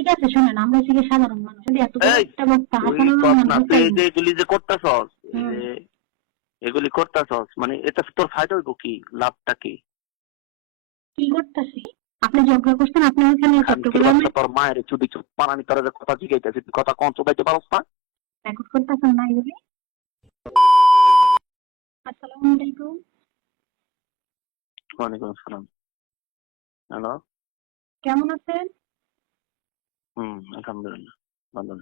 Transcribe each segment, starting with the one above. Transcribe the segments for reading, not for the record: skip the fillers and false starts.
ঠিক আছে শুনেন, আমরা হচ্ছে গিয়ে সাধারণ মানুষ, যদি এত বড় এই একটা বক্তা তুই হাসানুর কর রহমান না, তুই হুসাইন। এই যে এগুলি যে করতেছস, হুম। এগুলি করতেছস, মানে এটা তোর ফায়দা হইব কি, লাভটা কি? কি করতেছি? আপনি ঝগড়া করছেন, আপনি ওখানে খানকির চট্টগ্রামে বাচ্চা, তোর মায়ের চুদি চুপ পানানি, তোর যে কথা জিগাইতেছি, তুই কথা কম চুদাইতে পারস না? রেকর্ড করতেছেন না এগুলি? আসসালামু আলাইকুম। ওয়ালাইকুম আসসালাম। হ্যালো। কেমন আছেন? আলহামদুলিল্লাহ ভালো।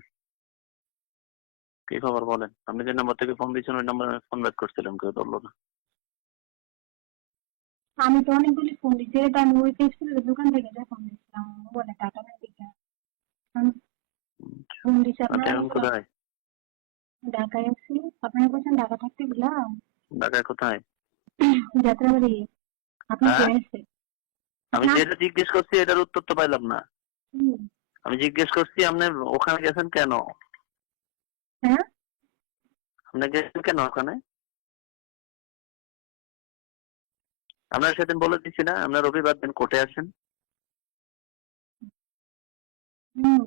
কি খবর বলেন? আপনি যে নাম্বার থেকে ফোন দিয়েছেন ওই নাম্বারে ফোন ব্যাক করছিলাম, কেউ ধরলো না। আমি তো অনেকগুলি ফোন দিচ্ছি, এটা আমি ওই টেক্সটাইলের দোকান থেকে যা ফোন দিচ্ছিলাম, ও বলে টাকা নেই দিকে। আমি ফোন দিচ্ছি আপনি আপনার এখন কোথায়? ঢাকায় আছি। আপনারা বলছেন ঢাকা থাকতে দিলাম। ঢাকায় কোথায়? যাত্রাবাড়ি। আপনি কে হ্যাঁ, আছে? আমি আপনার যেটা জিজ্ঞেস করছি এটার উত্তর তো পাইলাম না। আমি জিজ্ঞেস করছি আপনি ওখানে গেছেন কেন? হ্যাঁ, আপনি গেছেন কেন ওখানে? আপনার সেদিন বলে দিচ্ছি না, আপনার রবিবার দিন কোর্টে আসেন, হুম,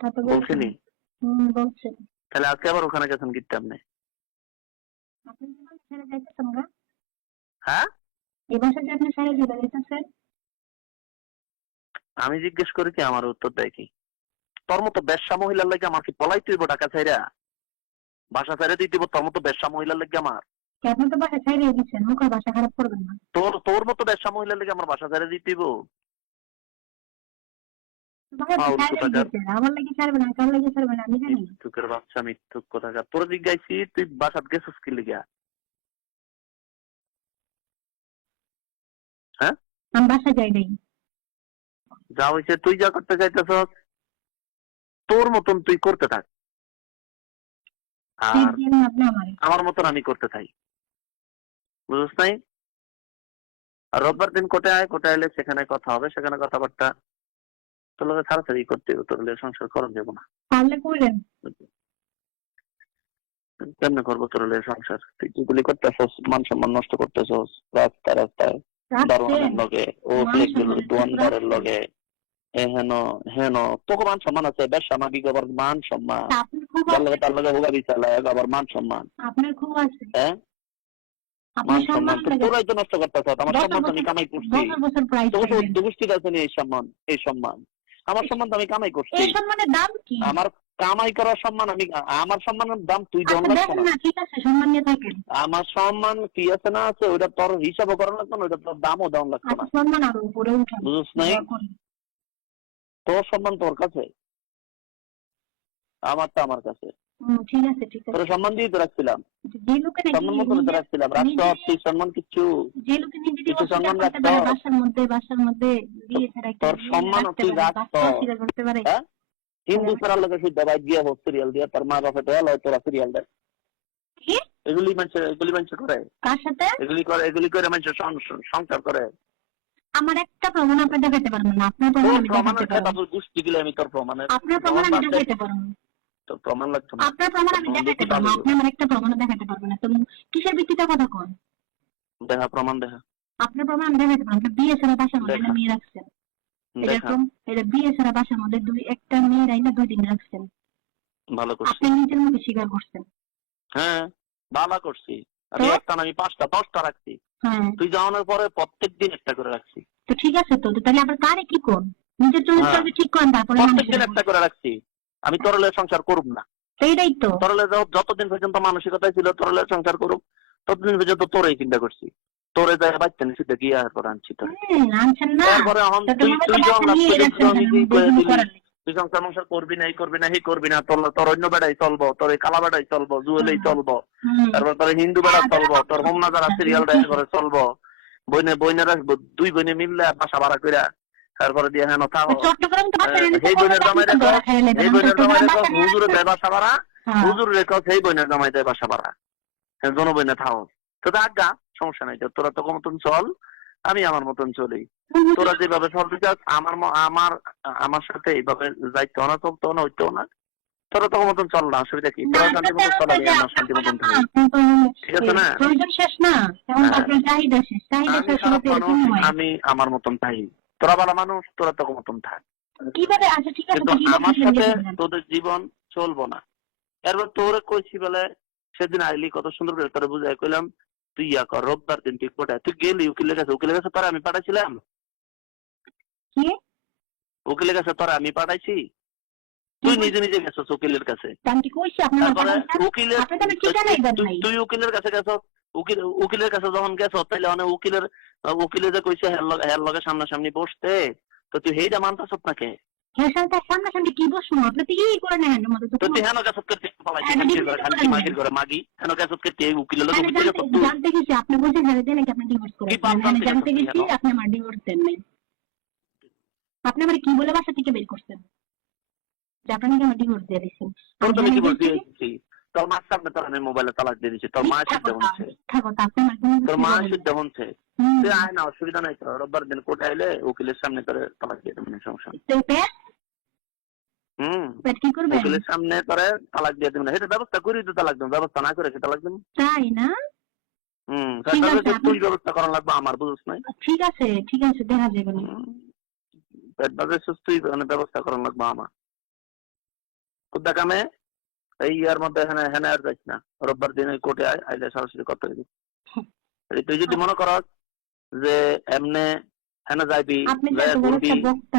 তা তো বলছেন। বলছিনি? বলছেন। তাহলে আজকে আবার ওখানে গেছেন কিনতে আপনি? আপনি যখন ছেড়ে যাইতেছেন না, হ্যাঁ, এই বাসা যে আপনি ছেড়ে চলে যেতেছেন। আমি জিজ্ঞেস করি কি, আমার উত্তর দেয় কি? তোর মতো বেশ্যা মহিলার লাগে আমার কি পলাই তুইব ঢাকা ছাইরা? বাসা ছাইরা তুই দিব তোর মতো বেশ্যা মহিলার লাগে আমার? কি আপনি তো বাসা ছেড়ে দিচ্ছেন, মুখের বাসা খারাপ করবেন না। তোর মতো বেশ্যা মহিলার লাগে আমার বাসা ছাইরা দিতে দিব? বাসা তো ফাউল ছেড়ে কোথাকার, দিচ্ছেন, আমার লাগে ছাড়বেন না, কার লাগে ছাড়বেন আমি জানি। মিথ্যুকের বাচ্চা, মিথ্যুক কোথাকার। তোর জিজ্ঞাসি তুই বাসাত গেছিস কি লিগা? হ্যাঁ, আমি বাসা যাই নাই। যা হয়েছে তুই যা করতে চাইতেছ তোর মতন তুই করতে থাক, ফির আর দিন আপনি আমারে। আমার মতন আমি করতে থাকি, বুঝছ নাই? আর রোববার দিন কোর্টে আয়, কোর্টে আইলে সেখানে কথা হবে, সেখানে কথাবার্তা তোর লোকে ছাড়াছাড়ি করতে হবে, তোর লোকে সংসার করা যাবো না। পারলে করলেন। কেমনে করবো তোর লোকে সংসার? তুই যেগুলি করতেছস, মান সম্মান নষ্ট করতেছস রাস্তায় রাস্তায়, দারোয়ানের রাখছেন লগে, ও মান সম্মান দোয়ানদারের রাখছেন। লগে, এ হেন হেন, তোকে মান সম্মান আছে, বেশ সামাজিক আবার মান সম্মান, আপনার খুব যার আছে। লগে তার লগে হোগা বিচালায় আবার মান সম্মান। আপনার খুব আছে। হ্যাঁ, আপনার মান সম্মান সম্মান তো লাগে। তোরাই তো নষ্ট করতেছ। আমার বছর সম্মান তো আমি বছর কামাই করছি। বছর বছর প্রাইজ তোকে পাইবেন। দুষ্টির আছে এই সম্মান, এই সম্মান আমার সম্মান তো আমি কামাই করছি। এই সম্মানের দাম কি? আমার কামাই করার সম্মান আমি, আমার সম্মানের দাম তুই দেওয়া আচ্ছা লাগতো দেখেন না। না, ঠিক আছে সম্মান নিয়ে থাকেন। আমার সম্মান কি আছে না আছে ওইটা তোর হিসাবও করা লাগতো না, ওইটা তোর দামও দেওয়া লাগতো আচ্ছা না, সম্মান আরো উপরে উঠান। বুঝছ নাই? দয়া করে। তোর সম্মান তোর কাছে, আমারটা আমার কাছে। ঠিক আছে ঠিক তোর আছে। সম্মান দিয়ে তো রাখছিলাম, যে লোকে নাকি সম্মান মতো তো নিজে রাখছিলাম, রাখছ নিজে তুই সম্মান কিচ্ছু, যে লোকে নিজে দিয়ে কিছু অস্বীকার সম্মান করতে রাখছ? পারে, বাসার মধ্যে বিয়ে ছাড়া একটা তোর মেয়ে সম্মান রাখতে তুই পারে, রাখছ? বাচ্চা অস্বীকার করতে পারে। হ্যাঁ, হিন্দু ছাড়ার লোকের শুদ্ধ বাইক দিয়ে হোক সিরিয়াল দিয়ে, তোর মা বাপে দেয়াল হয়, তোরা সিরিয়াল দেয়। কি? এগুলি মানুষ করে, কার সাথে? এগুলি করে মানুষ সংসার করে। আমার একটা প্রমাণ আপনি দেখাতে পারবেন না, আপনার প্রমাণ তোর আমি দেখাতে প্রমাণের পারবো। খেতা তোর গোষ্ঠী দিলে আমি তোর প্রমাণের আপনার প্রমাণ প্রমাণ আমি বাদ দে। দেখাতে পারবো। তোর প্রমাণ লাগতো না, আপনার প্রমাণ তোর আমি প্রমাণ দেখাতে দেখতে পারবো, ভালো। আপনি আমার একটা প্রমাণ দেখাতে পারবেন না তো। কিসের ভিত্তিতে কথা কন? দেখা, প্রমাণ দেখা, আপনার প্রমাণ আমি দেখাতে পারবো। আপনি বিয়ে ছাড়া বাসার মধ্যে একটা দেখা, মেয়ে রাখছেন। দেখা। এরকম এটা বিয়ে ছাড়া বাসার মধ্যে একটা মেয়ে রাইনা 2 দিন রাখছেন। ভালো করছি। আপনি নিজের মুখে স্বীকার করছেন। হ্যাঁ, ভালো করছি। আমি তো একটা না, আমি 5টা 10টা রাখছি। হ্যাঁ, তুই যাওয়ানোর পরে প্রত্যেক দিন একটা করে রাখছি। তো ঠিক আছে তো, তাহলে আপনার কারে কি কোন? নিজের চরিত্র হ্যাঁ, আগে ঠিক করেন, তারপরে প্রত্যেক মানুষের দিন একটা করে রাখছি। আমি তরলে সংসার করুম না। এইটাই তো। তরলে যতদিন পর্যন্ত মানসিকতায় ছিল তরলে সংসার করুক, ততদিন পর্যন্ত তোরেই চিন্তা করছি। তোরে যায় বাচ্চা নিচে গিয়ে এরপর আনছি তোরে। আনছেন না। তারপরে এখন তুই চট্টগ্রামে তো তুই যখন বাসা লাভ নিয়ে করলি, রাখছেন কেন? তুই কয়ে বেগুনি দিলি করার নেই। তুই সংসার মংসার করবি না, এই করবি না, সেই করবি না, তোর অন্য বেড়াই চলবো, তোর এই কালা বেড়াই চলবো, জুয়েলেই চলবো, তারপর তোর হিন্দু বেড়া চলবো, তোর হোমনা যারা সিরিয়াল দেখা করে চলবো, বইনেরা 2 বোনে মিললে বাসা ভাড়া কইরা তারপরে দিয়ে হেন থাকো। চট্টগ্রাম তো বাসা নিয়ে সেই বোনের জামাই রেখো, ধরা খেয়ে নেবেন। এই বোনের জামাই চট্টগ্রাম রেখো, বাসা নিয়ে হুজুরে রাখছেন। দেয় বাসা ভাড়া, হুজুর রেখো, সেই বোনের জামাই দেয় বাসা ভাড়া, জন বইনে থাকো। তো আজ্ঞা, সমস্যা নাই, তোরা তোর মতন চল, আমি আমার মতন চলি। তোরা যেভাবে চলতে চাস আমার সাথে এইভাবে যাইতে না, চলতেও না, হইতেও না। তোরা তোর মতন চল না, অসুবিধা কি? তোরা শান্তি মতন চল, আমি আমার শান্তি মতন থাকি, ঠিক আছে না? প্রয়োজন শেষ না, এখন আপনার চাহিদা শেষ। চাহিদা আমি শেষ হলে খারাপ তো এরকম মানুষ, হয়। আমি আমার মতন থাকি। তোরা ভালো মানুষ, তোরা তোর মতন থাক। কিভাবে? আচ্ছা ঠিক আছে, কিন্তু তো কিভাবে আমার দিলেন সাথে গেছিলেন? তোদের জীবন চলবো না। এরপর তোরে কইছি বলে সেদিন আইলি কত সুন্দর করে তোরে বুঝাই কইলাম তুই ইয়া কর রোববার দিন ঠিক কোটায় তুই গেলি উকিলের কাছে তোরা আমি পাঠাইছিলাম, কি? উকিলের কাছে তোরা আমি পাঠাইছি, তুই নিজে নিজে গেছো উকিলের কাছে। আমি কি কইছি আপনি আমার তারপরে টাকা উকিলের আপনি তো আমার ঠিকানাই দেন তুই নাই। তুই উকিলের কাছে গেছো, উকিলের কাছে যখন গেছো তাইলে অনেক উকিলে যে কইছে হের লগে সামনাসামনি বসতে, তো তুই হেইটা মানতাছ নাকি? হ্যাঁ স্যার, তার সামনাসামনি কি বসবো? আপনি তো ই করে নেন মতো তো তো তুই হেন গেছত করতে পালাইছিস খানকির ঘরে, খানকি মাগির ঘরে মাগি হেন গেছত করতে উকিলের লগে বুঝতে গেছত তুই জানতে গেছি আপনি বলছেন হ্যাঁ দেন নাকি আপনি ডিভোর্স কি পাপ করেছেন, জানতে জানতে গেছিস গেছি কেন? আপনি আমার ডিভোর্স দেন নাই। আপনি আমার কি বলে বাসা থেকে বের করছেন যে আপনি নাকি আমার ডিভোর্স দিয়ে দিচ্ছেন? তোর তো কি বলছি থেকে তোর মার সামনে তোর আমি মোবাইলে তালাক দিয়ে দিচ্ছি, তোর মা সিদ্ধ হচ্ছে, আপনি আমার কোনো তোর কিছু মা বলেন না। সিদ্ধ হচ্ছে, তুই আয় না অসুবিধা নাই, তোর রোববার দিন কোর্টে আইলে উকিলের সামনে তোরে তালাক দিয়ে দেবেন, সমস্যা নেই। তো পেট পেট কি করবেন? উকিলের সামনে তোরে তালাক দিয়ে দেবেন, এটা ব্যবস্থা করি তো তালাক দেবেন, ব্যবস্থা না করে সে তালাক দেবেন। তাই না? ঠিক আছে, তুই ব্যবস্থা করা লাগবে আমার, বুঝছ নাই? ঠিক আছে দেখা যাবে না। পেট বাজে তুই ব্যবস্থা করা লাগবে আমার। কোথা কামে এই ইয়ার মধ্যে এখানে এখানে আর যাইস না, রোববার দিন ওই কোর্টে আয়, আইলে সরাসরি করতে দিবি। তুই যদি মনে করস যে এমনে হেন যাইবি ঘুরবি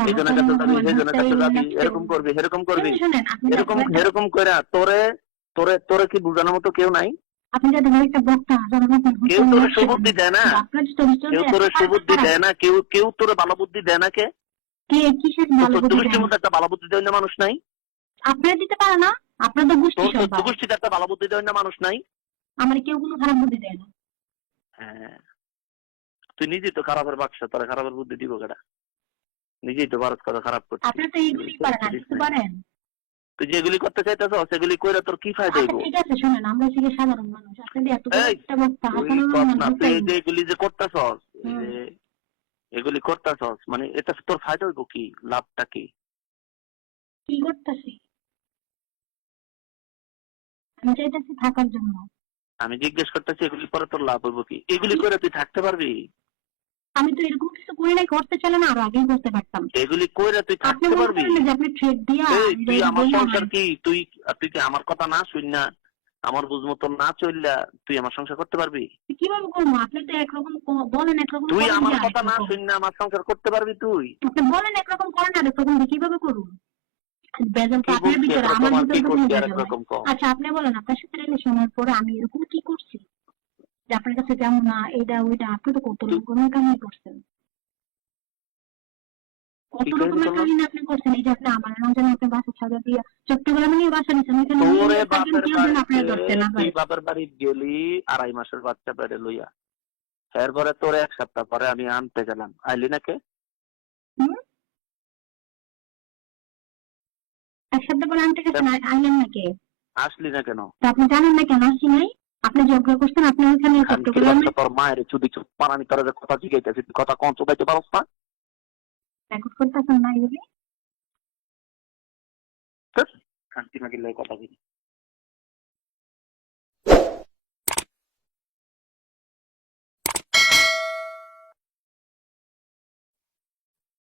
এই জনের কাছে যাবি সেই জনের কাছে যাবি এরকম করবি এরকম করে তোরে তোরে তোরে কি বোঝানোর মতো কেউ নাই? আপনি যদি একটা বক্তা কেউ তোরে সুবুদ্ধি দেয় না, কেউ তোরে সুবুদ্ধি দেয় না, কেউ তোরে ভালো বুদ্ধি দেয় না। কে কিসের ভালো বুদ্ধি গোষ্ঠীর দেন? মধ্যে একটা ভালো বুদ্ধি দেয় না মানুষ নাই? আপনারা দিতে পারে না? আপনার তো গোষ্ঠী তোর সবাই। গোষ্ঠীতে একটা ভালো বুদ্ধি দেয় না মানুষ নাই? আমার কেউ কোনো খারাপ বুদ্ধি দেয় না। হ্যাঁ, তুই নিজেই তো খারাপের বাক্স, তোরা খারাপের বুদ্ধি দিব কেডা? নিজেই তো ভারত কথা খারাপ করছিস। আপনারা তো এইগুলি পারেন, আর কিছু পারেন? তুই যেগুলি করতে চাইতেছ সেগুলি কইরা তোর কি ফায়দা হইব? ঠিক আছে শুনেন, আমরা হচ্ছে সাধারণ মানুষ, আপনাদের এত বড় একটা বক্তা তুই যে এগুলি যে করতেছস, এগুলি করতেছস মানে এটা তোর ফায়দা হইব কি? লাভটা কি? কি করতেছি? আমি চাইতেছি থাকার জন্য। আমি জিজ্ঞেস করতেছি এগুলি পরে তোর লাভ হইব কি? এগুলি করে তুই থাকতে পারবি? আমি তো এরকম কিছু করি নাই, করতে চাইলে না আরো আগেই করতে পারতাম। এগুলি কইরা তুই আপনি থাকতে পারবি? বলছেন যে আপনি ট্রেড দিয়া তুই আমার সংসার কি তুই কি আমার কথা না শুননা, আমার বুঝ মতো না চললা তুই আমার সংসার করতে পারবি? কিভাবে করবো? আপনি তো একরকম বলেন একরকম, তুই আমার কথা না শুননা আমার সংসার করতে পারবি? তুই আপনি বলেন একরকম করেন আর একরকম, কিভাবে করুন? বেজাল তো আপনার ভিতরে, আমার ভিতরে তো কোনো বেজাল নাই। আচ্ছা আপনি বলেন, আপনার সাথে রিলেশনের পরে আমি এরকম কি করছি যে আপনার কাছে যেমন না এটা ওইটা? আপনি তো কত রকমের কাহিনী করছেন, কত রকমের কাহিনী আপনি করছেন। এই যে আপনি আমার নাম জানেন, আপনি বাসা ছাড়া দিয়ে চট্টগ্রামে নিয়ে বাসা নিচ্ছেন, তুই বাপের বাড়ি গেলি 2.5 মাসের বাচ্চা পেটে লইয়া, এরপরে তোর 1 সপ্তাহ পরে আমি আনতে গেলাম, আইলি না কে? 1 সপ্তাহ পরে আনতে গেছেন, আইলেন না কে? আসলি না কেন? আপনি জানেন না কেন আসি নাই? আপনি ঝগড়া করছেন, আপনি ওখানে চট্টগ্রামে। তোর মায়ের চুদি চুপ পানানি তোর যে কথা জিজ্ঞাসা তুই কথা কোন চুকাইতে পারস না? রেকর্ড করতেছেন না এগুলি? শান্তি না গেলে কথা বলি।